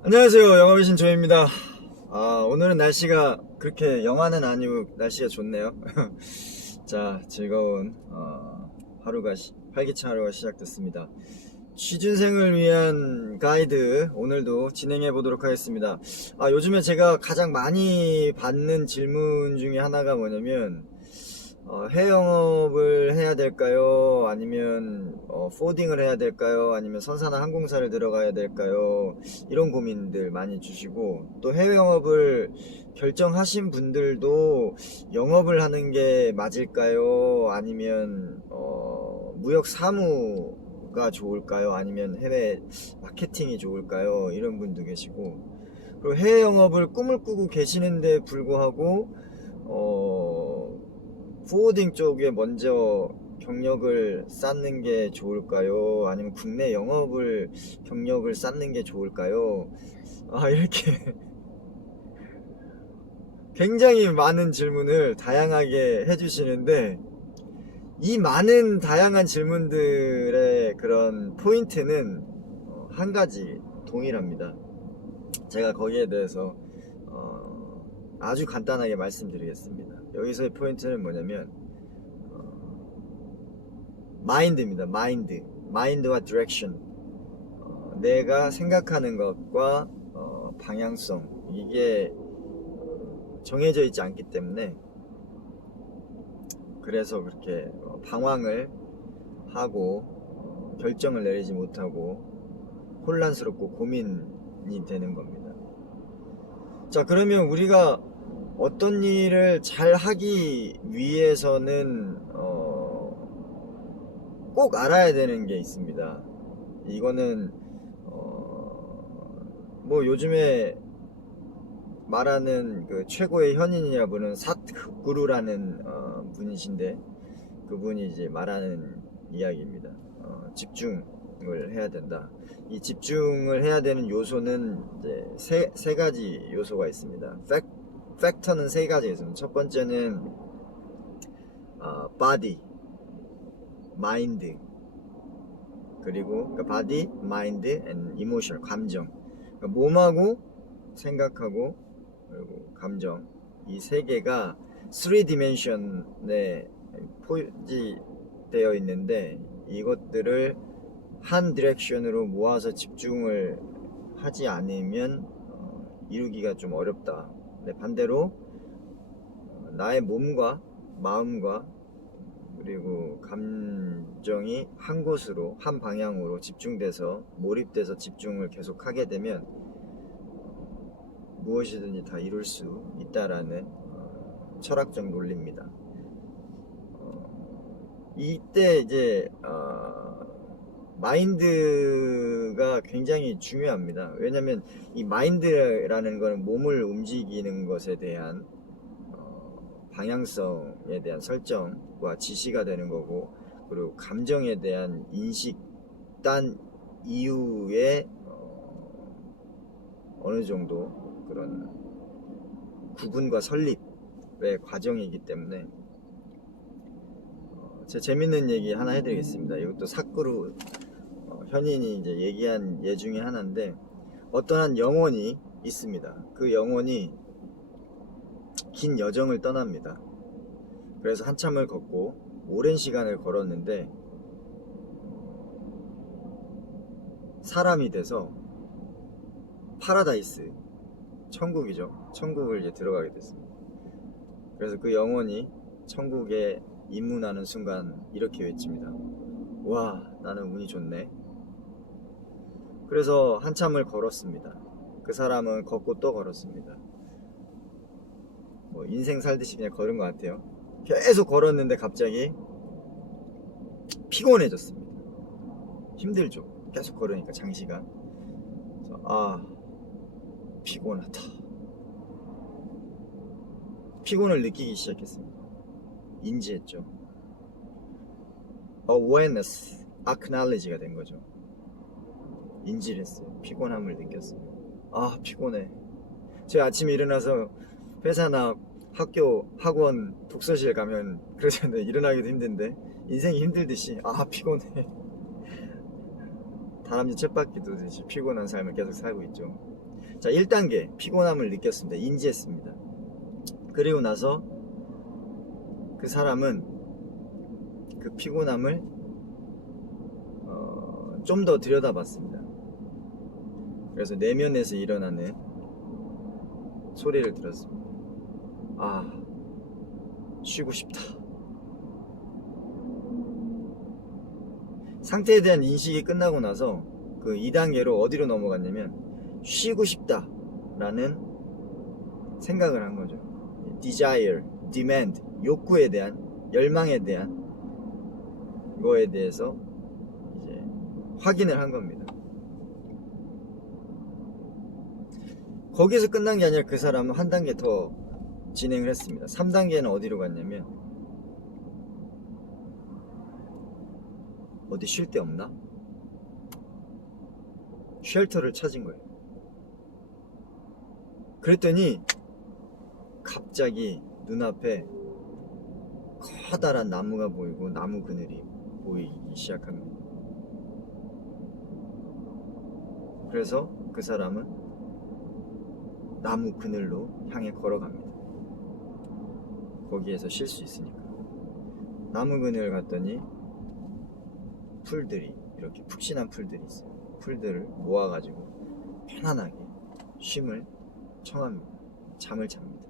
안녕하세요. 영업의 신조입니다. 오늘은 날씨가 그렇게 영하는 아니고 날씨가 좋네요. 자, 즐거운 활기찬 하루가 시작됐습니다. 취준생을 위한 가이드 오늘도 진행해 보도록 하겠습니다. 요즘에 제가 가장 많이 받는 질문 중에 하나가 뭐냐면 해외 영업을 해야 될까요? 아니면 포딩을 해야 될까요? 아니면 선사나 항공사를 들어가야 될까요? 이런 고민들 많이 주시고, 또 해외 영업을 결정하신 분들도 영업을 하는 게 맞을까요? 아니면 무역 사무가 좋을까요? 아니면 해외 마케팅이 좋을까요? 이런 분도 계시고, 그리고 해외 영업을 꿈을 꾸고 계시는데 불구하고 포워딩 쪽에 먼저 경력을 쌓는 게 좋을까요? 아니면 국내 영업을 경력을 쌓는 게 좋을까요? 이렇게 굉장히 많은 질문을 다양하게 해주시는데, 이 많은 다양한 질문들의 그런 포인트는 한 가지 동일합니다. 제가 거기에 대해서 아주 간단하게 말씀드리겠습니다. 여기서의 포인트는 뭐냐면 마인드입니다. 마인드와 디렉션. 내가 생각하는 것과 방향성, 이게 정해져 있지 않기 때문에, 그래서 그렇게 방황을 하고 결정을 내리지 못하고 혼란스럽고 고민이 되는 겁니다. 자, 그러면 우리가 어떤 일을 잘 하기 위해서는 꼭 알아야 되는 게 있습니다. 이거는 뭐 요즘에 말하는 그 최고의 현인이라 부르는 사트구루라는 분이신데, 그분이 이제 말하는 이야기입니다. 집중을 해야 된다. 이 집중을 해야 되는 요소는 이제 세 가지 요소가 있습니다. 팩터는 세 가지가 있습니다. 첫 번째는 body, mind, 그리고 그러니까 body, mind, and emotion, 감정. 그러니까 몸하고 생각하고 그리고 감정, 이 세 개가 3디멘션에 포지되어 있는데, 이것들을 한 디렉션으로 모아서 집중을 하지 않으면 이루기가 좀 어렵다. 근데 반대로 나의 몸과 마음과 그리고 감정이 한 곳으로, 한 방향으로 집중돼서 몰입돼서 집중을 계속 하게 되면 무엇이든지 다 이룰 수 있다라는 철학적 논리입니다. 이때 이제 마인드가 굉장히 중요합니다. 왜냐하면 이 마인드라는 것은 몸을 움직이는 것에 대한 방향성에 대한 설정과 지시가 되는 거고, 그리고 감정에 대한 인식, 단 이후에 어느 정도 그런 구분과 설립의 과정이기 때문에, 제 재밌는 얘기 하나 해드리겠습니다. 이것도 사쿠루 현인이 이제 얘기한 예 중에 하나인데, 어떠한 영혼이 있습니다. 그 영혼이 긴 여정을 떠납니다. 그래서 한참을 걷고 오랜 시간을 걸었는데 사람이 돼서 파라다이스, 천국이죠. 천국을 이제 들어가게 됐습니다. 그래서 그 영혼이 천국에 입문하는 순간 이렇게 외칩니다. 와, 나는 운이 좋네. 그래서 한참을 걸었습니다. 그 사람은 걷고 또 걸었습니다. 뭐 인생 살듯이 그냥 걸은 것 같아요. 계속 걸었는데 갑자기 피곤해졌습니다. 힘들죠. 계속 걸으니까 장시간. 그래서 피곤하다. 피곤을 느끼기 시작했습니다. 인지했죠. awareness, acknowledge가 된 거죠. 인지를 했어요. 피곤함을 느꼈어요. 피곤해. 제가 아침에 일어나서 회사나 학교, 학원, 독서실 가면 그러잖아요. 일어나기도 힘든데 인생이 힘들듯이 피곤해. 다람쥐 쳇바퀴 도듯이 피곤한 삶을 계속 살고 있죠. 자, 1단계 피곤함을 느꼈습니다. 인지했습니다. 그리고 나서 그 사람은 그 피곤함을 좀 더 들여다봤습니다. 그래서 내면에서 일어나는 소리를 들었습니다. 아, 쉬고 싶다. 상태에 대한 인식이 끝나고 나서 그 2단계로 어디로 넘어갔냐면 쉬고 싶다 라는 생각을 한 거죠. desire, demand, 욕구에 대한, 열망에 대한 거에 대해서 이제 확인을 한 겁니다. 거기서 끝난 게 아니라 그 사람은 한 단계 더 진행을 했습니다. 3단계는 어디로 갔냐면 어디 쉴 데 없나? 쉘터를 찾은 거예요. 그랬더니 갑자기 눈앞에 커다란 나무가 보이고 나무 그늘이 보이기 시작합니다. 그래서 그 사람은 나무 그늘로 향해 걸어갑니다. 거기에서 쉴 수 있으니까. 나무 그늘 갔더니 풀들이, 이렇게 푹신한 풀들이 있어요. 풀들을 모아가지고 편안하게 쉼을 청합니다. 잠을 잡니다.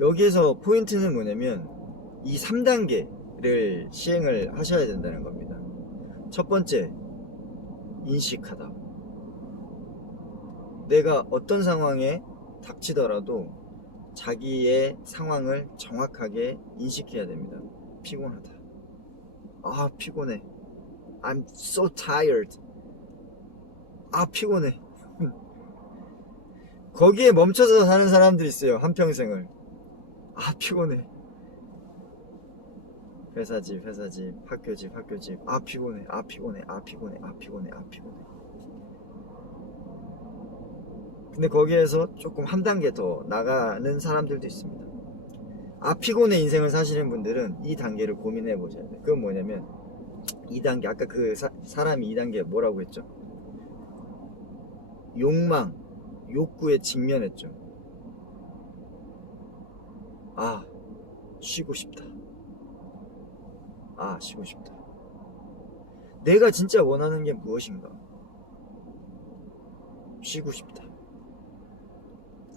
여기에서 포인트는 뭐냐면 이 3단계를 시행을 하셔야 된다는 겁니다. 첫 번째, 인식하다. 내가 어떤 상황에 닥치더라도 자기의 상황을 정확하게 인식해야 됩니다. 피곤하다. 아, 피곤해. I'm so tired. 아, 피곤해. 거기에 멈춰서 사는 사람들이 있어요. 한평생을. 아, 피곤해. 회사집, 학교집. 아, 피곤해. 아, 피곤해. 아, 피곤해. 아, 피곤해. 아, 피곤해. 근데 거기에서 조금 한 단계 더 나가는 사람들도 있습니다. 아, 피곤해 인생을 사시는 분들은 이 단계를 고민해 보셔야 돼요. 그건 뭐냐면 2단계, 아까 그 사람이 2단계 뭐라고 했죠? 욕망, 욕구에 직면했죠. 아, 쉬고 싶다. 아, 쉬고 싶다. 내가 진짜 원하는 게 무엇인가? 쉬고 싶다.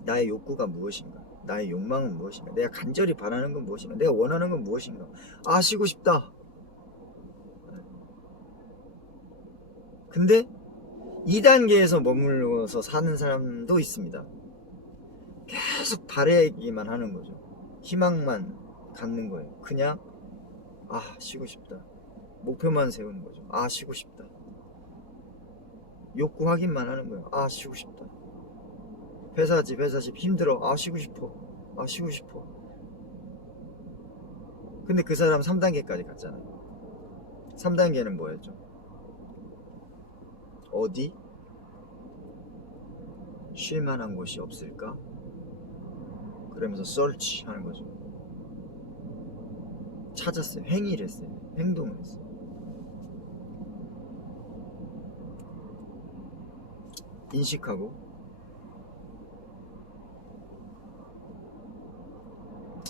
나의 욕구가 무엇인가? 나의 욕망은 무엇인가? 내가 간절히 바라는 건 무엇인가? 내가 원하는 건 무엇인가? 아, 쉬고 싶다. 근데 2단계에서 머물러서 사는 사람도 있습니다. 계속 바라기만 하는 거죠. 희망만 갖는 거예요. 그냥 아, 쉬고 싶다. 목표만 세우는 거죠. 아, 쉬고 싶다. 욕구 확인만 하는 거예요. 아, 쉬고 싶다. 회사집 힘들어. 아, 쉬고 싶어. 아, 쉬고 싶어. 근데 그 사람 3단계까지 갔잖아요. 3단계는 뭐였죠? 어디? 쉴만한 곳이 없을까? 그러면서 search 하는 거죠. 찾았어요. 행위를 했어요. 행동을 했어요. 인식하고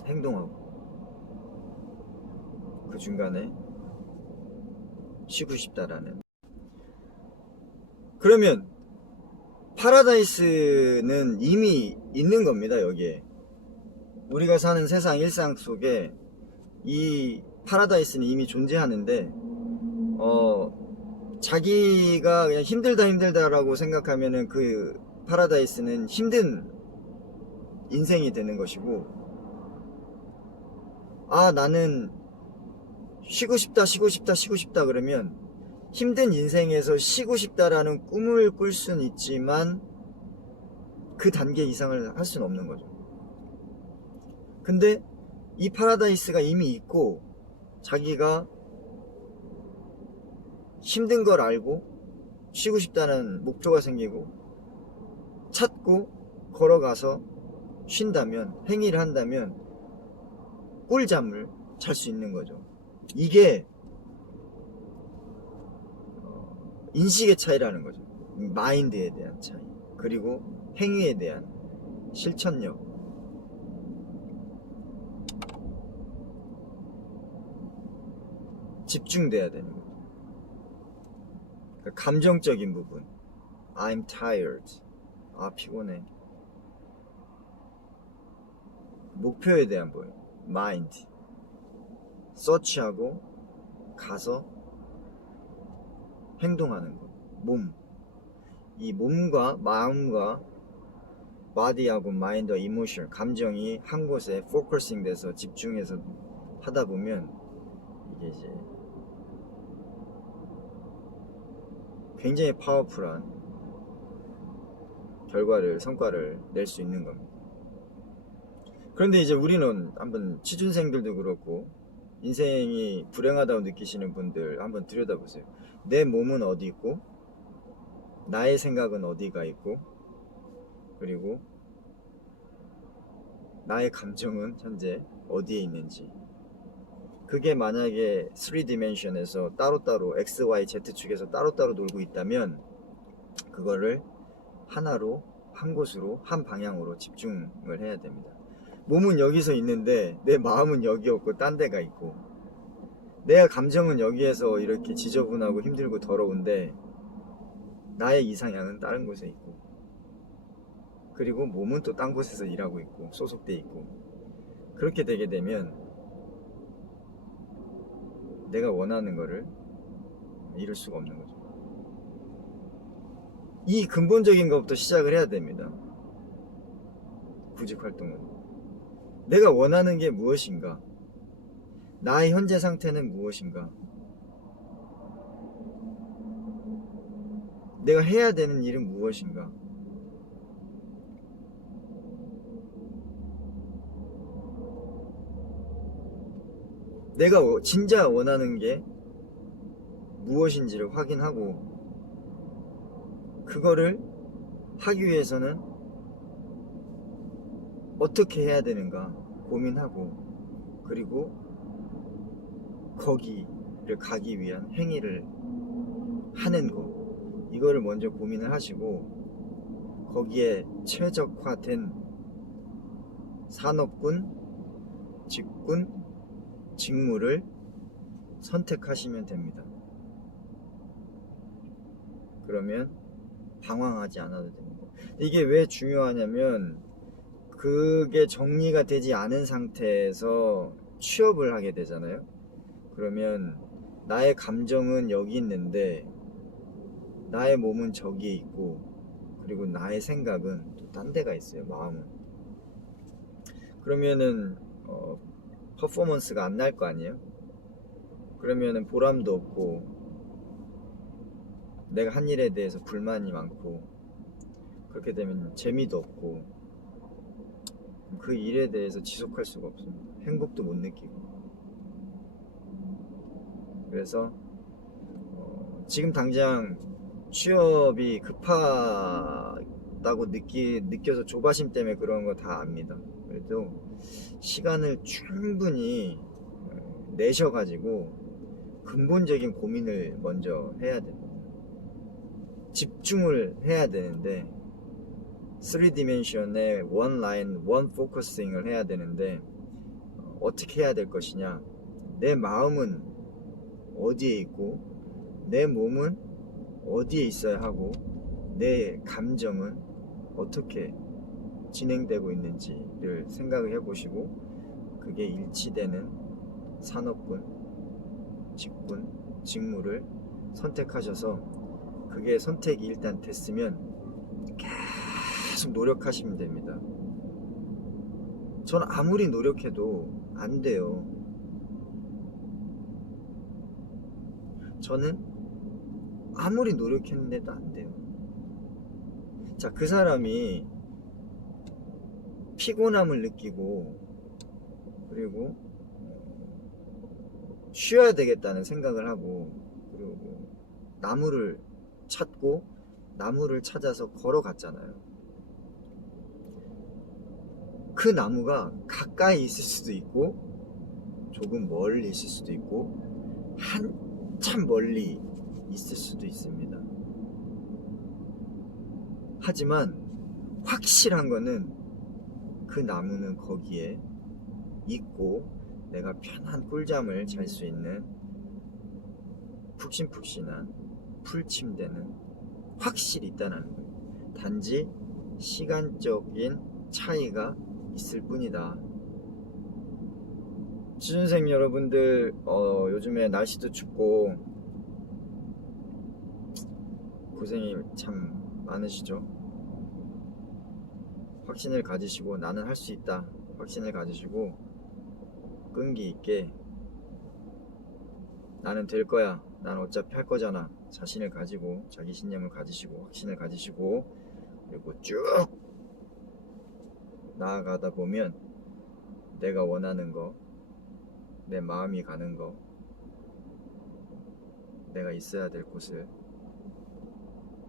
행동하고 그 중간에 쉬고 싶다라는. 그러면 파라다이스는 이미 있는 겁니다. 여기에 우리가 사는 세상 일상 속에 이 파라다이스는 이미 존재하는데 자기가 그냥 힘들다라고 생각하면은 그 파라다이스는 힘든 인생이 되는 것이고, 아, 나는 쉬고 싶다 그러면 힘든 인생에서 쉬고 싶다라는 꿈을 꿀 수는 있지만 그 단계 이상을 할 수는 없는 거죠. 근데 이 파라다이스가 이미 있고 자기가 힘든 걸 알고 쉬고 싶다는 목표가 생기고 찾고 걸어가서 쉰다면, 행위를 한다면 꿀잠을 잘 수 있는 거죠. 이게 인식의 차이라는 거죠. 마인드에 대한 차이, 그리고 행위에 대한 실천력. 집중돼야 되는 거예요. 그러니까 감정적인 부분. I'm tired. 아, 피곤해. 목표에 대한 뭐예요? mind. 서치하고 가서 행동하는 거. 몸. 이 몸과 마음과 body하고 mind와 emotion, 감정이 한 곳에 포커싱 돼서 집중해서 하다 보면 이게 이제 굉장히 파워풀한 성과를 낼 수 있는 겁니다. 그런데 이제 우리는 한번 취준생들도 그렇고 인생이 불행하다고 느끼시는 분들 한번 들여다보세요. 내 몸은 어디 있고, 나의 생각은 어디가 있고, 그리고 나의 감정은 현재 어디에 있는지. 그게 만약에 3디멘션에서 따로따로 X, Y, Z 축에서 따로따로 놀고 있다면 그거를 하나로, 한 곳으로, 한 방향으로 집중을 해야 됩니다. 몸은 여기서 있는데 내 마음은 여기 없고 딴 데가 있고, 내 감정은 여기에서 이렇게 지저분하고 힘들고 더러운데 나의 이상향은 다른 곳에 있고, 그리고 몸은 또 딴 곳에서 일하고 있고 소속돼 있고. 그렇게 되게 되면 내가 원하는 거를 이룰 수가 없는 거죠. 이 근본적인 것부터 시작을 해야 됩니다. 구직 활동은 내가 원하는 게 무엇인가, 나의 현재 상태는 무엇인가, 내가 해야 되는 일은 무엇인가. 내가 진짜 원하는 게 무엇인지를 확인하고, 그거를 하기 위해서는 어떻게 해야 되는가 고민하고, 그리고 거기를 가기 위한 행위를 하는 거, 이거를 먼저 고민을 하시고, 거기에 최적화된 산업군, 직군, 직무를 선택하시면 됩니다. 그러면 방황하지 않아도 됩니다. 이게 왜 중요하냐면, 그게 정리가 되지 않은 상태에서 취업을 하게 되잖아요. 그러면 나의 감정은 여기 있는데 나의 몸은 저기에 있고, 그리고 나의 생각은 또 딴 데가 있어요. 마음은. 그러면은 퍼포먼스가 안 날 거 아니에요. 그러면은 보람도 없고, 내가 한 일에 대해서 불만이 많고, 그렇게 되면 재미도 없고, 그 일에 대해서 지속할 수가 없습니다. 행복도 못 느끼고. 그래서 지금 당장 취업이 급하다고 느껴서 조바심 때문에 그런 거 다 압니다. 그래도 시간을 충분히 내셔가지고 근본적인 고민을 먼저 해야 됩니다. 집중을 해야 되는데, 3디멘션의 원 라인, 원 포커싱을 해야 되는데 어떻게 해야 될 것이냐. 내 마음은 어디에 있고, 내 몸은 어디에 있어야 하고, 내 감정은 어떻게 진행되고 있는지를 생각을 해보시고, 그게 일치되는 산업군, 직군, 직무를 선택하셔서, 그게 선택이 일단 됐으면 계속 노력하시면 됩니다. 저는 아무리 노력해도 안 돼요. 저는 아무리 노력했는데도 안 돼요. 자, 그 사람이 피곤함을 느끼고, 그리고 쉬어야 되겠다는 생각을 하고, 그리고 나무를 찾고, 나무를 찾아서 걸어갔잖아요. 그 나무가 가까이 있을 수도 있고, 조금 멀리 있을 수도 있고, 한참 멀리 있을 수도 있습니다. 하지만 확실한 거는 그 나무는 거기에 있고 내가 편한 꿀잠을 잘 수 있는 푹신푹신한 풀침대는 확실히 있다는 거예요. 단지 시간적인 차이가 있을 뿐이다. 취준생 여러분들 요즘에 날씨도 춥고 고생이 참 많으시죠? 확신을 가지시고 나는 할 수 있다 확신을 가지시고 끈기 있게 나는 될 거야 난 어차피 할 거잖아 자신을 가지고 자기 신념을 가지시고 확신을 가지시고 그리고 쭉 나아가다 보면 내가 원하는 거 내 마음이 가는 거 내가 있어야 될 곳을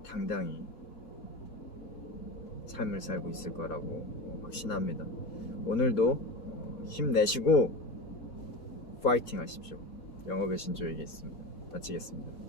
당당히 삶을 살고 있을 거라고 확신합니다. 오늘도 힘내시고 파이팅 하십시오. 영업의 신조에게 있습니다. 마치겠습니다.